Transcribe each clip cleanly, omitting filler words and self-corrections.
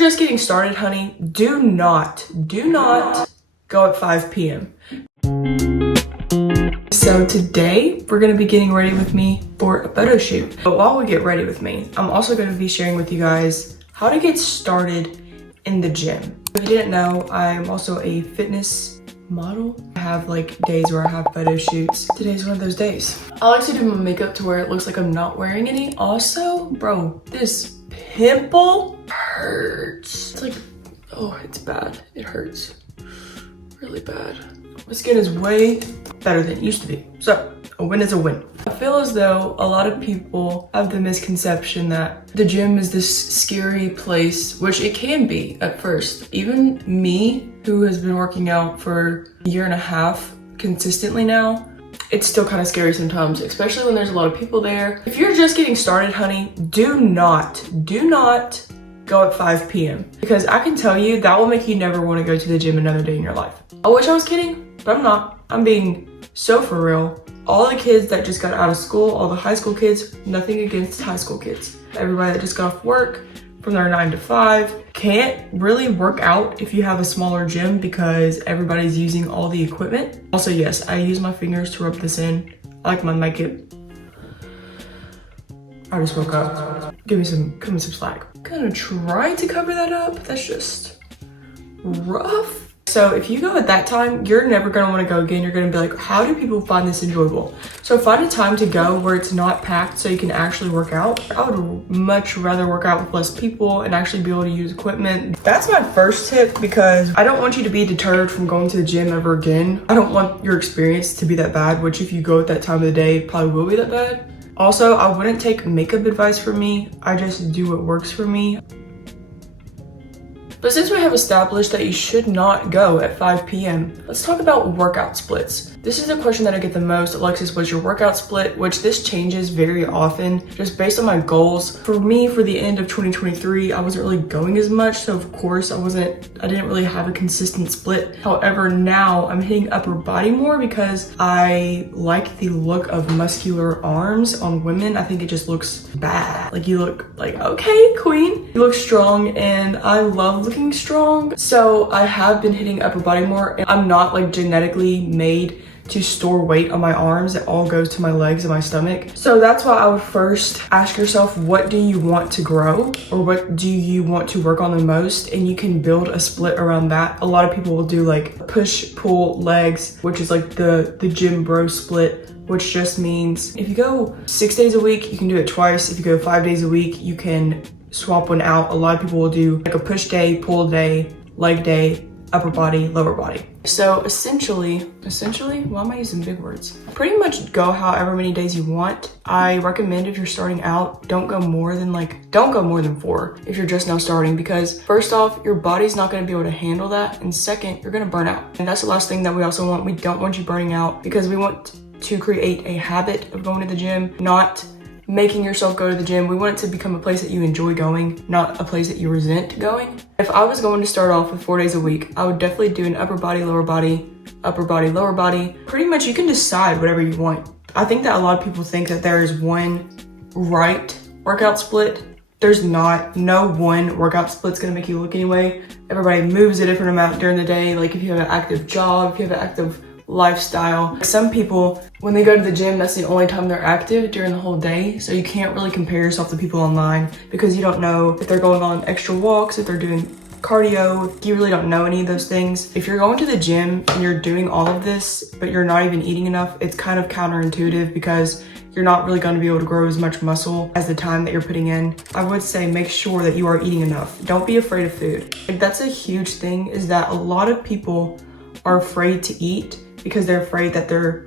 just getting started, honey, do not go at 5 p.m. So today we're gonna be getting ready with me for a photo shoot. But while we get ready with me, I'm also gonna be sharing with you guys how to get started in the gym. If you didn't know, I'm also a fitness model. I have like days where I have photo shoots. Today's one of those days. I like to do my makeup to where it looks like I'm not wearing any. Also, bro, this pimple hurts. It's like, oh, it's bad. It hurts really bad. My skin is way better than it used to be. So a win is a win. I feel as though a lot of people have the misconception that the gym is this scary place, which it can be at first. Even me, who has been working out for a year and a half consistently now, it's still kind of scary sometimes, especially when there's a lot of people there. If you're just getting started, honey, do not go at 5 p.m. because I can tell you that will make you never want to go to the gym another day in your life. I wish I was kidding, but I'm not. I'm being so for real. All the kids that just got out of school, all the high school kids, nothing against high school kids. Everybody that just got off work from their 9 to 5 can't really work out if you have a smaller gym because everybody's using all the equipment. Also, yes, I use my fingers to rub this in. I like my makeup. I just woke up. Give me some slack. I'm gonna try to cover that up. That's just rough. So if you go at that time, you're never gonna wanna go again. You're gonna be like, how do people find this enjoyable? So find a time to go where it's not packed so you can actually work out. I would much rather work out with less people and actually be able to use equipment. That's my first tip because I don't want you to be deterred from going to the gym ever again. I don't want your experience to be that bad, which if you go at that time of the day, it probably will be that bad. Also, I wouldn't take makeup advice from me. I just do what works for me. But since we have established that you should not go at 5 p.m., let's talk about workout splits. This is the question that I get the most. Alexis, what's your workout split? Which this changes very often just based on my goals. For me, for the end of 2023, I wasn't really going as much. So of course I didn't really have a consistent split. However, now I'm hitting upper body more because I like the look of muscular arms on women. I think it just looks bad. Like you look like, okay, queen. You look strong and I love looking strong. So I have been hitting upper body more and I'm not like genetically made to store weight on my arms. It all goes to my legs and my stomach. So that's why I would first ask yourself, what do you want to grow or what do you want to work on the most? And you can build a split around that. A lot of people will do like push, pull, legs, which is like the gym bro split, which just means if you go 6 days a week, you can do it twice. If you go 5 days a week, you can swap one out. A lot of people will do like a push day, pull day, leg day, upper body, lower body. So essentially, why am I using big words? Pretty much go however many days you want. I recommend if you're starting out, don't go more than 4 if you're just now starting, because first off, your body's not gonna be able to handle that. And second, you're gonna burn out. And that's the last thing that we also want. We don't want you burning out because we want to create a habit of going to the gym, not making yourself go to the gym. We want it to become a place that you enjoy going, not a place that you resent going. If I was going to start off with 4 days a week, I would definitely do an upper body, lower body, upper body, lower body. Pretty much you can decide whatever you want. I think that a lot of people think that there is one right workout split. There's not. No one workout split's gonna make you look anyway. Everybody moves a different amount during the day. Like if you have an active job, if you have an active lifestyle. Some people, when they go to the gym, that's the only time they're active during the whole day. So you can't really compare yourself to people online because you don't know if they're going on extra walks, if they're doing cardio. You really don't know any of those things. If you're going to the gym and you're doing all of this, but you're not even eating enough, it's kind of counterintuitive because you're not really going to be able to grow as much muscle as the time that you're putting in. I would say make sure that you are eating enough. Don't be afraid of food. Like that's a huge thing, is that a lot of people are afraid to eat because they're afraid that they're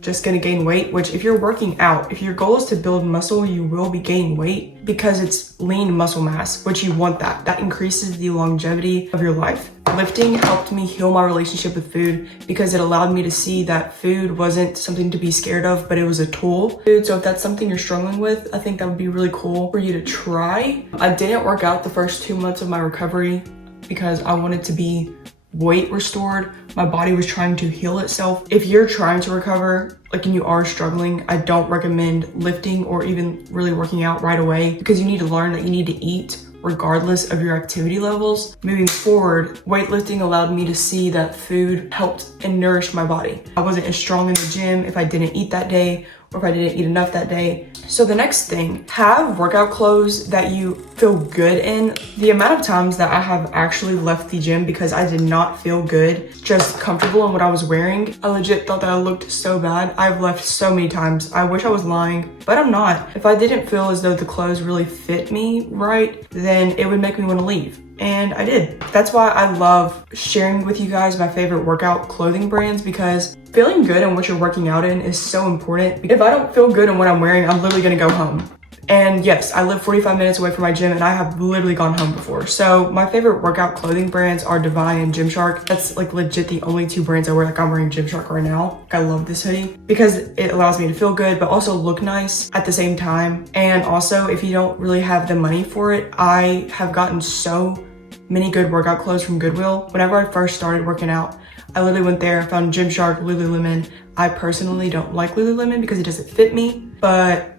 just gonna gain weight, which if you're working out, if your goal is to build muscle, you will be gaining weight because it's lean muscle mass, which you want that. That increases the longevity of your life. Lifting helped me heal my relationship with food because it allowed me to see that food wasn't something to be scared of, but it was a tool. So if that's something you're struggling with, I think that would be really cool for you to try. I didn't work out the first 2 months of my recovery because I wanted to be weight restored. My body was trying to heal itself. If you're trying to recover, like, and you are struggling, I don't recommend lifting or even really working out right away because you need to learn that you need to eat regardless of your activity levels. Moving forward, weightlifting allowed me to see that food helped and nourished my body. I wasn't as strong in the gym if I didn't eat that day, or if I didn't eat enough that day. So the next thing, have workout clothes that you feel good in. The amount of times that I have actually left the gym because I did not feel good, just comfortable in what I was wearing, I legit thought that I looked so bad. I've left so many times. I wish I was lying, but I'm not. If I didn't feel as though the clothes really fit me right, then it would make me want to leave. And I did. That's why I love sharing with you guys my favorite workout clothing brands, because feeling good in what you're working out in is so important. If I don't feel good in what I'm wearing, I'm literally gonna go home. And yes, I live 45 minutes away from my gym and I have literally gone home before. So my favorite workout clothing brands are Divine and GymShark. That's like legit the only two brands I wear. Like I'm wearing GymShark right now. Like I love this hoodie because it allows me to feel good, but also look nice at the same time. And also if you don't really have the money for it, I have gotten so many good workout clothes from Goodwill. Whenever I first started working out, I literally went there, found GymShark, Lululemon. I personally don't like Lululemon because it doesn't fit me, but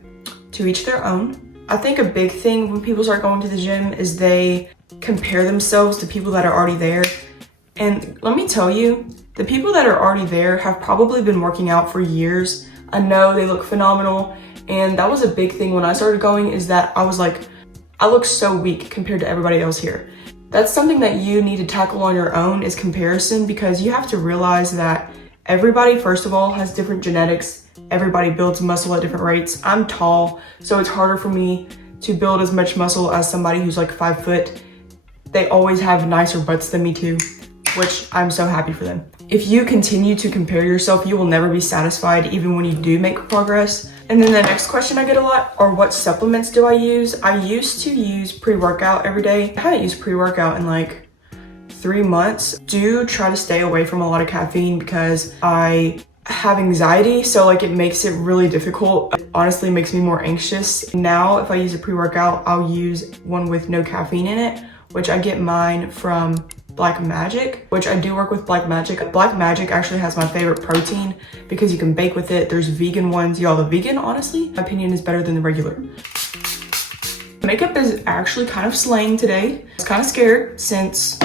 to each their own. I think a big thing when people start going to the gym is they compare themselves to people that are already there. And let me tell you, the people that are already there have probably been working out for years. I know they look phenomenal. And that was a big thing when I started going, is that I was like, I look so weak compared to everybody else here. That's something that you need to tackle on your own, is comparison, because you have to realize that everybody, first of all, has different genetics. Everybody builds muscle at different rates. I'm tall, so it's harder for me to build as much muscle as somebody who's like 5 foot. They always have nicer butts than me too, which I'm so happy for them. If you continue to compare yourself, you will never be satisfied even when you do make progress. And then the next question I get a lot are, what supplements do I use? I used to use pre-workout every day. I haven't used pre-workout in like 3 months. Do try to stay away from a lot of caffeine because I have anxiety, so like it makes it really difficult. It honestly makes me more anxious. Now if I use a pre-workout, I'll use one with no caffeine in it, which I get mine from Black Magic, which I do work with Black Magic. Black Magic actually has my favorite protein because you can bake with it. There's vegan ones. Y'all, the vegan, honestly, my opinion, is better than the regular. Makeup is actually kind of slaying today. I was kind of scared since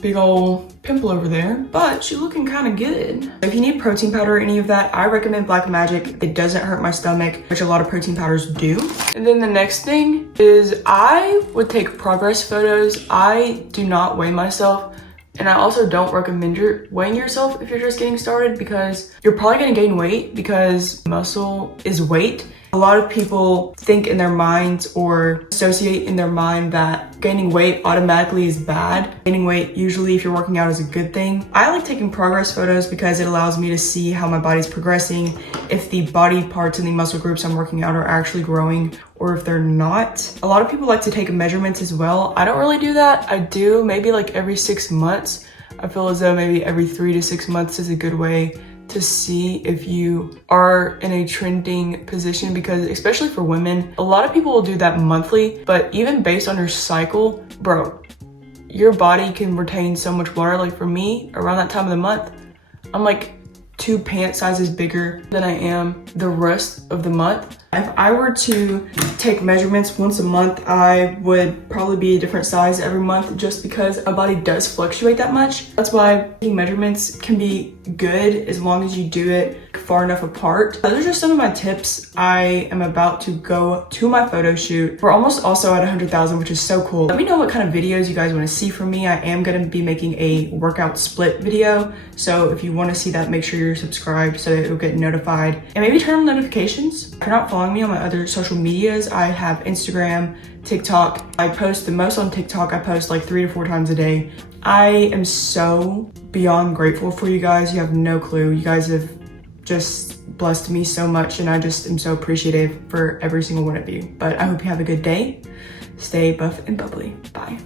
big old pimple over there, but she's looking kind of good. If you need protein powder or any of that, I recommend Black Magic. It doesn't hurt my stomach, which a lot of protein powders do. And then the next thing is I would take progress photos. I do not weigh myself, and I also don't recommend weighing yourself if you're just getting started, because you're probably gonna gain weight because muscle is weight. A lot of people think in their minds or associate in their mind that gaining weight automatically is bad. Gaining weight, usually if you're working out, is a good thing. I like taking progress photos because it allows me to see how my body's progressing, if the body parts and the muscle groups I'm working out are actually growing or if they're not. A lot of people like to take measurements as well. I don't really do that. I do maybe like every 6 months. I feel as though maybe every 3 to 6 months is a good way to see if you are in a trending position, because especially for women, a lot of people will do that monthly, but even based on your cycle, bro, your body can retain so much water. Like for me, around that time of the month, I'm like 2 pant sizes bigger than I am the rest of the month. If I were to take measurements once a month, I would probably be a different size every month, just because my body does fluctuate that much. That's why taking measurements can be good as long as you do it far enough apart. Those are just some of my tips. I am about to go to my photo shoot. We're almost also at 100,000, which is so cool. Let me know what kind of videos you guys want to see from me. I am going to be making a workout split video, so if you want to see that, make sure you're subscribed so that you'll get notified, and maybe turn on notifications. If you're not following me on my other social medias, I have Instagram, TikTok. I post the most on TikTok. I post like 3 to 4 times a day. I am so beyond grateful for you guys. You have no clue. You guys have just blessed me so much, and I just am so appreciative for every single one of you. But I hope you have a good day. Stay buff and bubbly. Bye.